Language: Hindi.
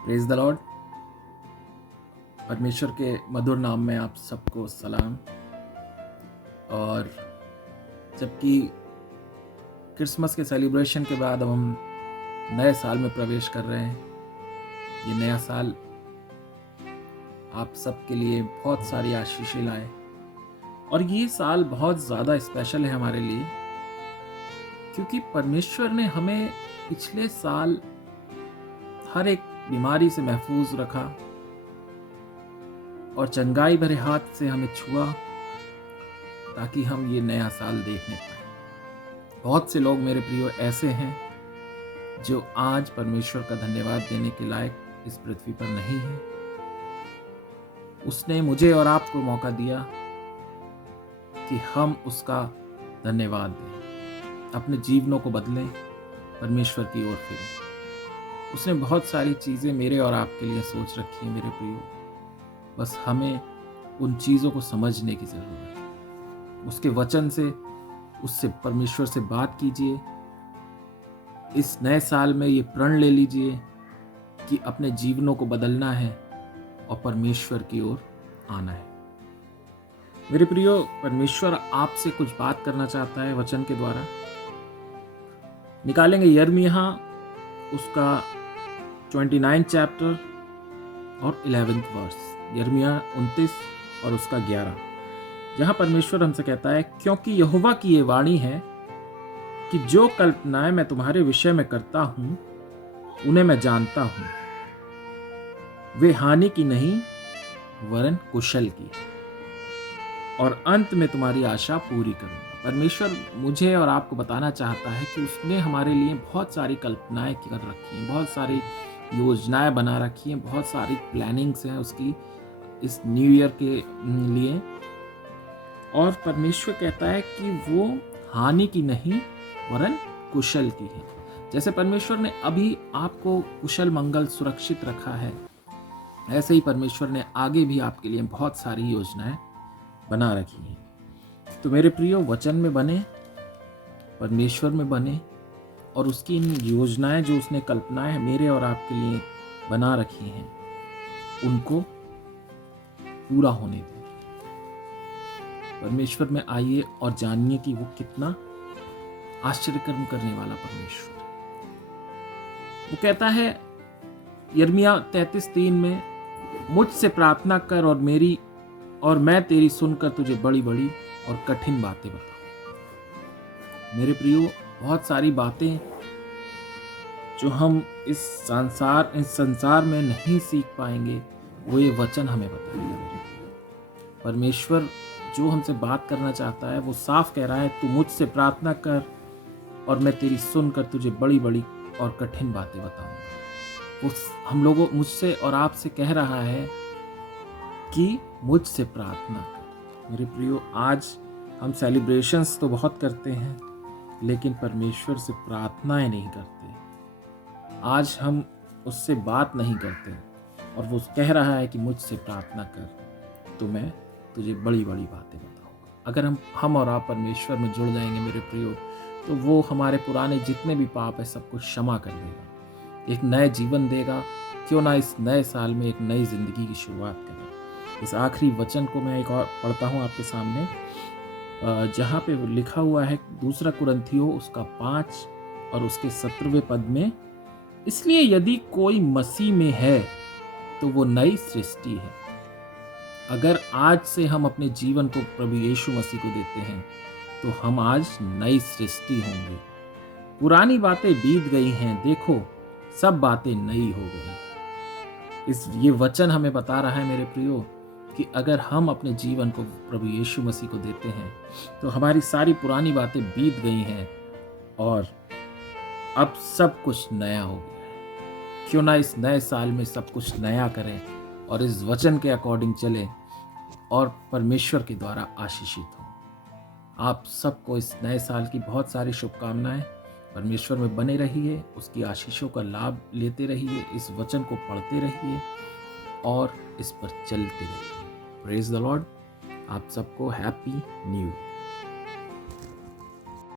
Praise the Lord. परमेश्वर के मधुर नाम में आप सबको सलाम। और जबकि क्रिसमस के सेलिब्रेशन के बाद अब हम नए साल में प्रवेश कर रहे हैं, ये नया साल आप सबके लिए बहुत सारी आशीषें लाए। और ये साल बहुत ज़्यादा स्पेशल है हमारे लिए, क्योंकि परमेश्वर ने हमें पिछले साल हर एक बीमारी से महफूज रखा और चंगाई भरे हाथ से हमें छुआ, ताकि हम ये नया साल देखने पाए। बहुत से लोग मेरे प्रियो ऐसे हैं जो आज परमेश्वर का धन्यवाद देने के लायक इस पृथ्वी पर नहीं है। उसने मुझे और आपको मौका दिया कि हम उसका धन्यवाद दें, अपने जीवनों को बदलें, परमेश्वर की ओर फिरें। उसने बहुत सारी चीज़ें मेरे और आपके लिए सोच रखी हैं मेरे प्रियो, बस हमें उन चीज़ों को समझने की ज़रूरत है। उसके वचन से, उससे परमेश्वर से बात कीजिए। इस नए साल में ये प्रण ले लीजिए कि अपने जीवनों को बदलना है और परमेश्वर की ओर आना है। मेरे प्रियो, परमेश्वर आपसे कुछ बात करना चाहता है वचन के द्वारा। निकालेंगे यिर्मयाह उसका 29 चैप्टर और 11 वर्स, यिर्मयाह 29 और उसका 11, जहां परमेश्वर हमसे कहता है, क्योंकि यहोवा की ये वाणी है कि जो कल्पनाएं मैं तुम्हारे विषय में करता हूं उन्हें मैं जानता हूं, वे हानि की नहीं वरन कुशल की, और अंत में तुम्हारी आशा पूरी करूंगा। परमेश्वर मुझे और आपको बताना चाहता है कि उसने हमारे लिए बहुत सारी कल्पनाएं कर रखी हैं, बहुत सारी योजनाएं बना रखी हैं, बहुत सारी प्लानिंग्स हैं उसकी इस न्यू ईयर के लिए। और परमेश्वर कहता है कि वो हानि की नहीं वरन कुशल की है। जैसे परमेश्वर ने अभी आपको कुशल मंगल सुरक्षित रखा है, ऐसे ही परमेश्वर ने आगे भी आपके लिए बहुत सारी योजनाएं बना रखी हैं। तो मेरे प्रियो, वचन में बने, परमेश्वर में बने, और उसकी इन योजनाएं जो उसने कल्पनाएं मेरे और आपके लिए बना रखी हैं उनको पूरा होने दें। परमेश्वर में आइए और जानिए कि वो कितना आश्चर्यकर्म करने वाला परमेश्वर है। वो कहता है यिर्मयाह 33:3 में, मुझसे प्रार्थना कर और मैं तेरी सुनकर तुझे बड़ी बड़ी और कठिन बातें बताऊं। मेरे प्रियो, बहुत सारी बातें जो हम इस संसार में नहीं सीख पाएंगे, वो ये वचन हमें बताएगा। परमेश्वर जो हमसे बात करना चाहता है वो साफ कह रहा है, तू मुझसे प्रार्थना कर और मैं तेरी सुनकर तुझे बड़ी बड़ी और कठिन बातें बताऊंगा। वो हम लोगों, मुझसे और आपसे कह रहा है कि मुझसे प्रार्थना कर। मेरे प्रियो, आज हम सेलिब्रेशंस तो बहुत करते हैं, लेकिन परमेश्वर से प्रार्थनाएं नहीं करते। आज हम उससे बात नहीं करते, और वो कह रहा है कि मुझसे प्रार्थना कर तो मैं तुझे बड़ी बड़ी बातें बताऊंगा। अगर हम और आप परमेश्वर में जुड़ जाएंगे मेरे प्रियो, तो वो हमारे पुराने जितने भी पाप है सबको क्षमा कर देगा, एक नए जीवन देगा। क्यों ना इस नए साल में एक नई जिंदगी की शुरुआत करें। इस आखिरी वचन को मैं एक और पढ़ता हूँ आपके सामने, जहाँ पे लिखा हुआ है 2 कुरिन्थियों उसका 5 और उसके 17वें पद में, इसलिए यदि कोई मसीह में है तो वो नई सृष्टि है। अगर आज से हम अपने जीवन को प्रभु यीशु मसीह को देते हैं तो हम आज नई सृष्टि होंगे। पुरानी बातें बीत गई हैं, देखो सब बातें नई हो गई। ये वचन हमें बता रहा है मेरे प्रियो कि अगर हम अपने जीवन को प्रभु यीशु मसीह को देते हैं तो हमारी सारी पुरानी बातें बीत गई हैं और अब सब कुछ नया हो गया है। क्यों ना इस नए साल में सब कुछ नया करें और इस वचन के अकॉर्डिंग चलें और परमेश्वर के द्वारा आशीषित हो। आप सबको इस नए साल की बहुत सारी शुभकामनाएं। परमेश्वर में बने रहिए, उसकी आशीषों का लाभ लेते रहिए, इस वचन को पढ़ते रहिए और इस पर चलते रहिए। Praise the Lord. आप सबको हैप्पी न्यू ईयर।